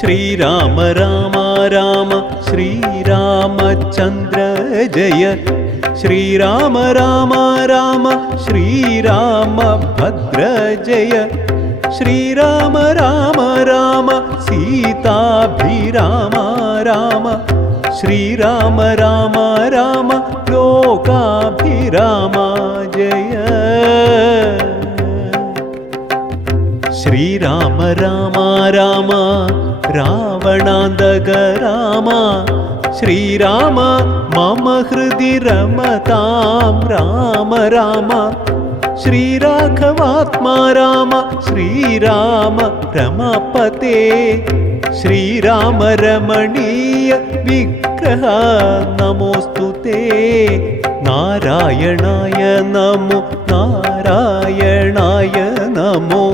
श्रीराम राम राम श्रीरामचन्द्र जय श्रीराम राम राम श्रीरामभद्र जय श्रीराम राम राम सीताभिराम राम श्रीराम राम राम लोकाभिराम जय श्रीराम राम राम रावणान्तक राम श्रीराम मम हृदि रमतां राम राम श्रीराघवात्मा राम श्रीराम रमापते श्रीराम रमणीय विग्रह नमोस्तुते नारायणाय नमो नारायणाय नमो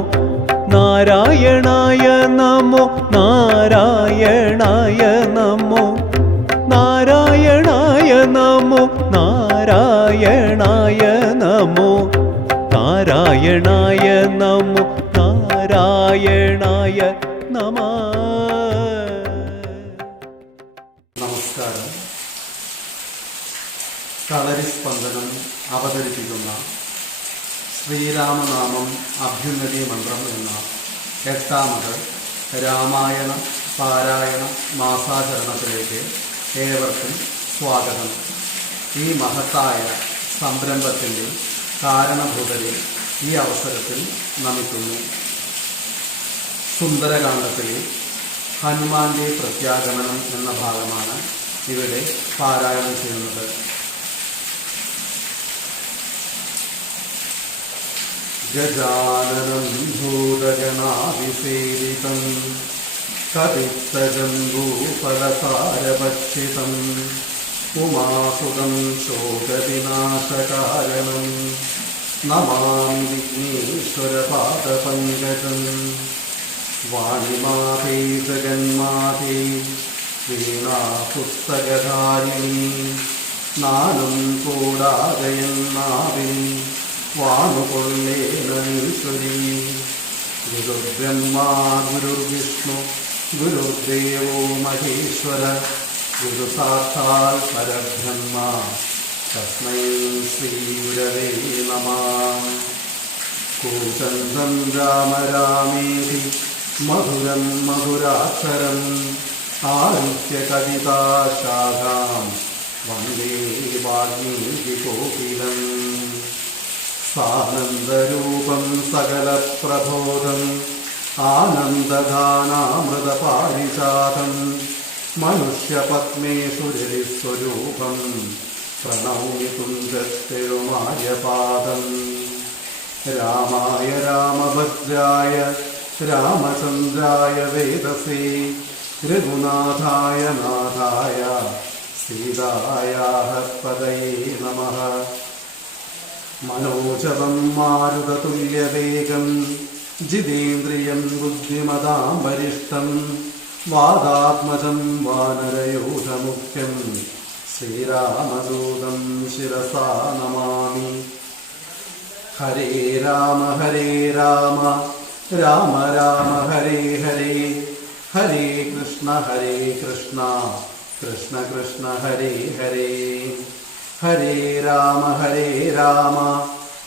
नारायणाय नमो नारायणाय नमो नारायणाय नमो नारायणाय नमो नारायणाय नमो നാരായണായ നമഃ. നമസ്കാരം. കളരിസ്പന്ദനം അവതരിപ്പിക്കുന്ന ശ്രീരാമനാമം അഭ്യുന്നതി മന്ത്രം എന്ന 8ാമത് രാമായണ പാരായണ മാസാചരണത്തിലേക്ക് ഏവർക്കും സ്വാഗതം. ഈ മഹത്തായ സംരംഭത്തിൻ്റെ കാരണഭൂതരെ ഈ അവസരത്തിൽ നമിക്കുന്നു. സുന്ദരകാണ്ഡത്തിലെ ഹനുമാന്റെ പ്രത്യാഗമനം എന്ന ഭാഗമാണ് ഇവിടെ പാരായണം ചെയ്യുന്നത്. ഗജാനനം ഭൂതഗണാഭിസേവിതം കവിത്തജംബൂഫലസാരഭക്ഷിതം ഉമാസുതം ശോകവിനാശകാരണം നമാമി വിഘ്നേശ്വരപാദപങ്കജം. വാണിമാതേ ജഗന്മാതേ വീണാപുസ്തകധാരിണി നാനും കൂടാകയന്നാവിൻ വാണുകൊള്ളേനീശ്വരി. ഗുരുബ്രഹ്മാ ഗുരുർവിഷ്ണു ഗുരുദേവോ മഹേശ്വര ഗുരു സാക്ഷാൽ പരബ്രഹ്മ തസ്മൈ ശ്രീ ഗുരവേ നമഃ. കൂജന്തം രാമ രാമേതി മധുരം മധുരാക്ഷരം ആരുഹ്യ കവിതാശാഖാം വന്ദേ വാൽമീകികോകിലം. സാനന്ദരൂപം സകലപ്രബോധം ആനന്ദദാനാമൃതപാരിജാതം മനുഷ്യപത്മേഷു രവിസ്വരൂപം പ്രണൗമി തുഞ്ചത്തിരുമായപാദം. രാമായ രാമഭദ്രായ രാമചന്ദ്രായ വേദസേ രഘുനാഥായ നാഥായ സീതായാഃ പദയേ നമഃ. മനോജവം മാരുതതുല്യവേഗം ജിതേന്ദ്രിയം ബുദ്ധിമതാം വരിഷ്ഠം വാദാത്മജം വാനരയൂഥമുഖ്യം ശ്രീരാമദൂതം ശിരസാ നമാമി. ഹരേ രാമ രാമ രാമ ഹരേ ഹരേ ഹരേ കൃഷ്ണ കൃഷ്ണ കൃഷ്ണ ഹരേ ഹരേ. ഹരേ രാമ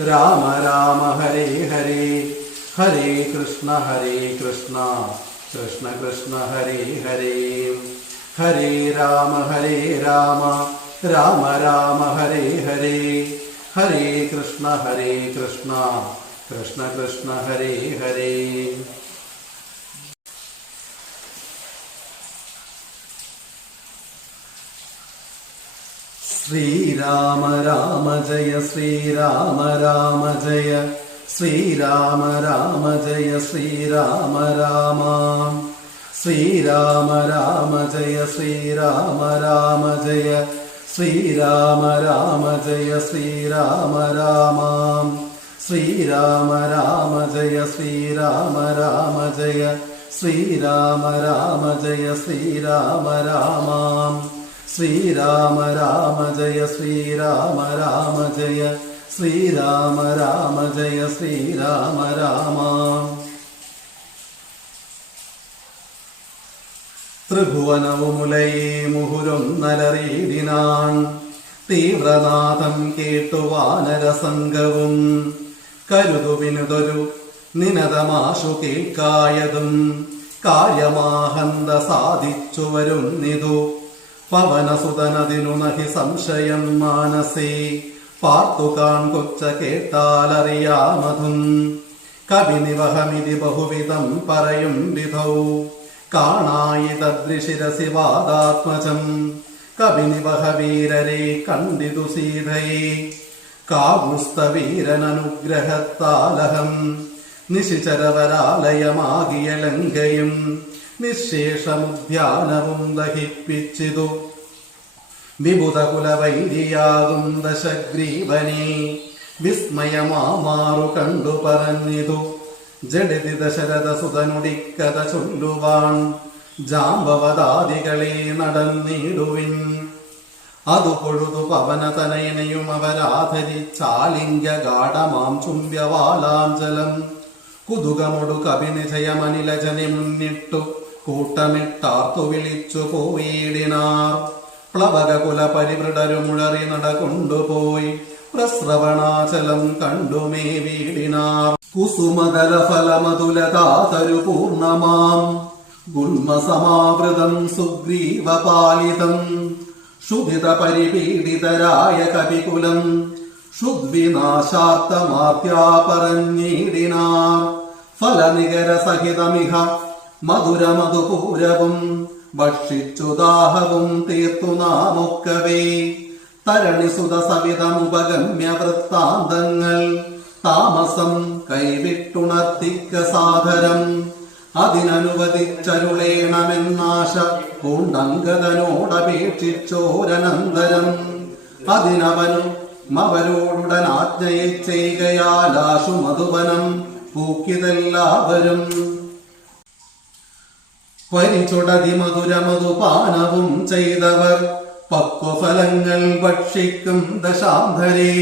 രാമ രാമ ഹരേ ഹരേ ഹരേ കൃഷ്ണ കൃഷ്ണ കൃഷ്ണ ഹരേ ഹരേ. ഹരേ രാമ രാമ രാമ ഹരേ ഹരേ ഹരേ കൃഷ്ണ കൃഷ്ണ ഹരേ ഹരേ. ശ്രീരാമ രാമ ജയ ശ്രീരാമ രാമ ജയ ശ്രീരാമ രാമ ജയ ശ്രീരാമ രാമ. ശ്രീരാമ രാമ ജയ ശ്രീരാമ രാമ ജയ ശ്രീരാമ രാമ ജയ ശ്രീരാമ രാമ. ശ്രീരാമ രാമ ജയ ശ്രീരാമ രാമ ജയ ശ്രീരാമ രാമ ജയ ശ്രീരാമ രാമ. ശ്രീരാമ രാമ ജയ ശ്രീരാമ രാമ ജയ ശ്രീരാമ രാമ ജയ ശ്രീരാമ രാമ. ത്രിഭുവനവുമുലയെ മുഹുരൊന്നലറിയിടിനാൻ തീവ്രനാഥം കേട്ടു വാനരസംഗവും കരുതുവിനുതൊരു നിനതമാശു കേൾക്കായതും കാര്യമാഹന്ത സാധിച്ചു വരുന്നിതു പവനസുതനതിനു നഹി സംശയം മാനസേ പാർത്തു കാൺ കൊച്ച കേട്ടാലറിയാമതും കവിനിവഹമിതി ബഹുവിധം പറയും വിധൗ കാണായി തദ്രിശിരസി വാദാത്മജം കവിനിവഹ വീരരെ കണ്ടിതു സീതയെ കാകുസ്തവീരനനുഗ്രഹത്താലഹം നിശിചരവരാലയമാകിയ ലങ്കയും നിശേഷമുദ്യാനവും ദഹിപ്പിച്ചിതു വിബുധകുലവൈരിയാകും ദശഗ്രീവനെ വിസ്മയമാമാറു കണ്ടു പറഞ്ഞിതു ജഡിതി ദശരഥസുതനുടിക്കഥ ചൊല്ലുവാൻ ജാമ്പവതാദികളെ നടന്നിടുവിൻ അതു പൊഴുതു പവനതനയനയും അവരാധരിച്ചാലിംഗ്യ ഗാഠമാം ചുംബ്യവാലാഞ്ചലം കുതുകമൊടു കവിനിജയമനിലജനെ മുന്നിട്ടു കൂട്ടമിട്ടാർത്തു വിളിച്ചു പോയിടിനാർ പ്ലവകകുല പരിവൃടരുമുഴറി നടകൊണ്ടുപോയി പ്രസ്രവണാചലം കണ്ടുമേ വീടിനാർ കുസുമതല ഫലമതുലതാതരു പൂർണമാം ഗുൽമസമാവൃതം സുഗ്രീവപാലിതം ശുഭിത പരിപീഡിതരായ കവികുലം ശുദ്വിനാശാർത്ഥമാർത്യാപറഞ്ഞിടിനാർ ഫലനികര സഹിതമിഹ മധുരമധുപൂരവും ഭക്ഷിച്ചു ദാഹവും തീർത്തു നാമൊക്കവേ തരണിസുത സവിതമുപഗമ്യ വൃത്താന്തങ്ങൾ താമസം കൈവിട്ടുണർത്തിക്ക സാദരം അതിനനുവദിച്ചരുളേണമെന്നാശ പൂണ്ടങ്കതനോടപേക്ഷിച്ചോരനന്തരം അതിനവനും അവരോടുടൻ ആജ്ഞയെ ചെയ്കയാലാശു മധുവനം പൂക്കിതെല്ലാവരും പരിചുടതി മധുരമധുപാനവും ചെയ്തവർ പക്വഫലങ്ങൾ ഭക്ഷിക്കും ദശാന്തരേ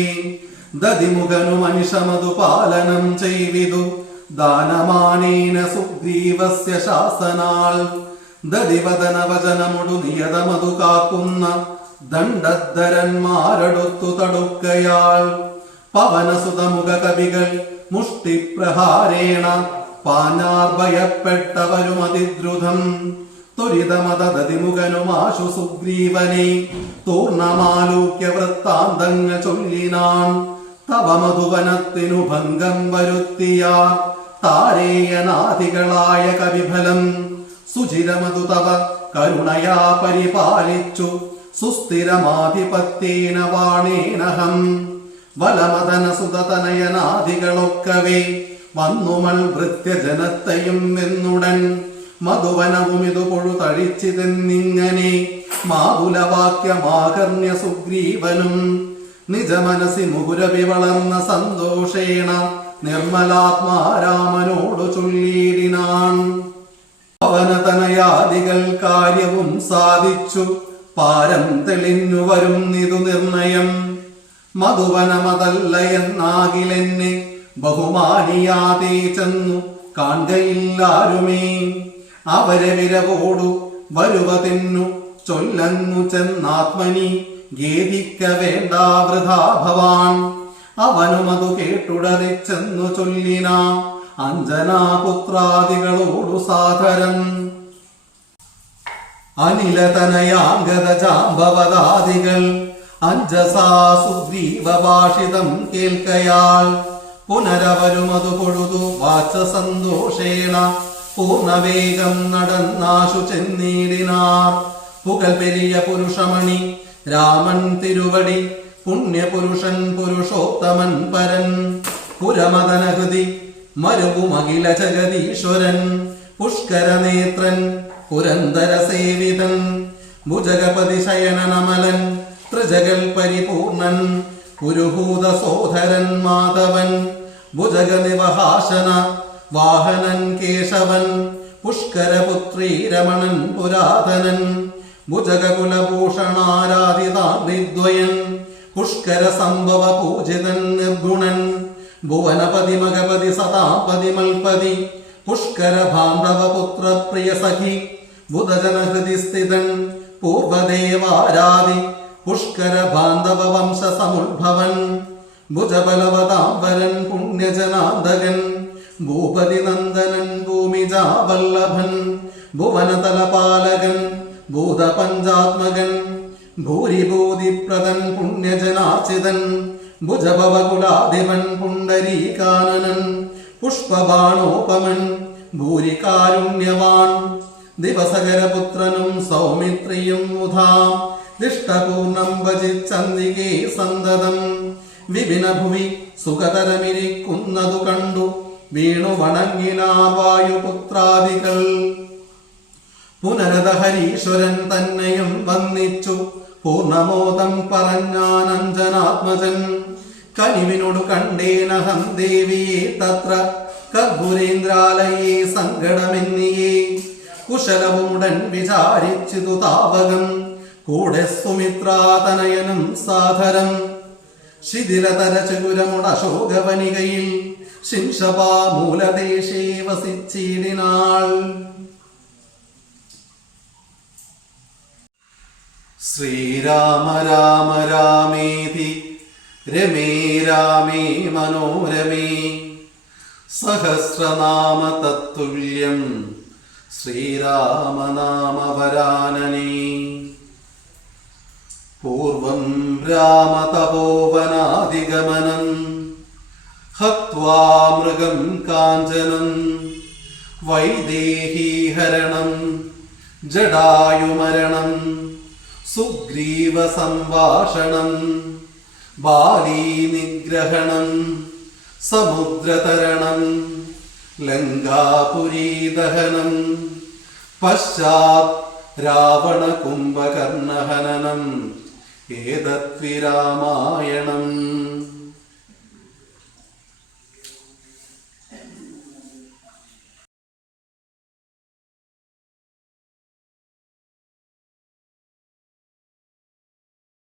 ദതിമുഖനു മനുഷമധുപാലനം ചെയ്വിതു ദാനമാനേന സുഗ്രീവസ്യ ശാസനാൽ ദതിവദനവചനമൊടു നിയതമതു കാക്കുന്ന ദണ്ഡധരന്മാരടുത്തു തടുക്കയാൾ പവനസുതമുഖ കവികൾ മുഷ്ടിപ്രഹാരേണ പാഞ്ഞാർ ഭയപ്പെട്ടവരും അതിദ്രുതം ത്വരിതമതതിമുഖനുമാശു സുഗ്രീവനെ തൂർണമാലൂക്യ വൃത്താന്തങ്ങൾ ചൊല്ലിനാൻ തവ മധുവനത്തിനു ഭംഗം വരുത്തിയാർ താരേയനാദികളായ കവിഫലം സുചിരമതു തവ കരുണയാ പരിപാലിച്ചു സുസ്ഥിരമാധിപത്യേന വാണേനഹം വലമദന സുതനയനാദികളൊക്കവേ വന്നുമൾ ഭൃത്യജനത്തെയും വെന്നുടൻ മധുവനവും ഇതു പൊഴുതഴിച്ചിതെന്നിങ്ങനെ മാതുലവാക്യമാകർണ്യ സുഗ്രീവനും നിജമനസി മുകുരവി വളർന്ന സന്തോഷേണ നിർമ്മലാത്മാരാമനോടു ചൊല്ലിയിടിനാൻ പവനതനയാദികൾ കാര്യവും സാധിച്ചു പാരം തെളിഞ്ഞു വരുന്നിതു നിർണയം മധുവനമതല്ല എന്നാകിലെന്നെ ബഹുമാനിയാതെ ചെന്നു കാൺകയില്ലാരുമേ അവരെ വിരവോടു വരുവതെന്നു ചൊല്ലങ്ങു ചെന്നാത്മനി ഖേദിക്ക വേണ്ട വൃഥാ ഭവാൻ അവനുമതു കേട്ടുടറിച്ചെന്നു ചൊല്ലിന അഞ്ജനാപുത്രാദികളോടു സാദരം അനിലതനയാംഗത ജാമ്പവതാദികൾ അഞ്ജസാ സുഗ്രീവഭാഷിതം കേൾക്കയാൾ പുനരവരുമതു പൊഴുതു വാച്ച സന്തോഷേണ പൂർണവേഗം നടന്നാശു ചെന്നിടിനാർ പുകൽ പെരിയ പുരുഷമണി രാമൻ തിരുവടി പുണ്യപുരുഷൻ പുരുഷോത്തമൻ പരൻ പുരമദനഹൃതി മരുവുമഖില ജഗദീശ്വരൻ പുഷ്കരനേത്രൻ പുരന്തര സേവിതൻ ഭുജഗപതി ശയനനമലൻ ത്രിജഗൽ പരിപൂർണൻ പുരുഭൂത സോധരൻ മാധവൻ ഭുജഗനിവഹാസന വാഹനൻ കേശവൻ പുഷ്കരപുത്രീ രമണൻ പുരാതനൻ ഭുജഗകുലഭൂഷണാരാധിതാദ്വയൻ പുഷ്കര സംഭവ പൂജിതൻ നിർഗുണൻ ഭുവനപതി മഗപതി സദാപതി മൽപതി പുഷ്കര ഭാണ്ഡവപുത്ര പ്രിയ സഖി ബുധജനഹൃതി സ്ഥിതൻ പൂർവദേവാരാദി പുഷ്കര ബാന്ധവ വംശ സമുദ്ഭവൻ ഭുജബലവതാംബരൻ പുണ്യജനാന്തകൻ ഭൂപതി നന്ദനൻ ഭൂമിജാവല്ലഭൻ ഭുവനതലപാലകൻ ഭൂതപഞ്ചാത്മകൻ ഭൂരിഭൂതിപ്രദൻ പുണ്യജനാർച്ചിതൻ ഭുജഭവകുലാധിപൻ പുണ്ടരീകാനനൻ പുഷ്പബാണോപമൻ ഭൂരികാരുണ്യവാൻ ദിവസകരപുത്രനും സൗമിത്രിയും മുധാം ദിഷ്ടപൂർണം ഭജിച്ചന്തികേ സന്തതം വിപിനഭുവി സുഖതരമിരിക്കുന്നതു കണ്ടു വീണു വണങ്ങിനാർ വായുപുത്രാദികൾ പുനരത ഹരീശ്വരൻ തന്നെയും വന്നിച്ചു പൂർണമോദം പറഞ്ഞാൻ അഞ്ജനാത്മജൻ കനിവിനോടു കണ്ടേനഹം ദേവിയെ തത്ര കർപ്പുരേന്ദ്രാലയേ സങ്കടമെന്നിയേ കുശലവുമുടൻ വിചാരിച്ചിതു താവകം കൂടെ സുമിത്രാതനയനും സാധരം ശിഥിലതരചകുരമുടശോകവനികയിൽ ശിംശപാ മൂലദേശേ വസിച്ചിടിനാൾ. ശ്രീരാമ രാമ രാമേതി രമേ രാമേ മനോരമേ സഹസ്രനാമ തത്തുല്യം ശ്രീരാമനാമവരാനനേ. പൂർവം രാമതപോവനാദിഗമനം ഹത്വാ മൃഗം കാഞ്ചനം വൈദേഹീഹരണം ജടായുമരണം സുഗ്രീവസംഭാഷണം ബാലീനിഗ്രഹണം സമുദ്രതരണം ലങ്കാപുരീദഹനം പശ്ചാത് രാവണകുംഭകർണഹനനം ഏതദ്വിരാമായണം.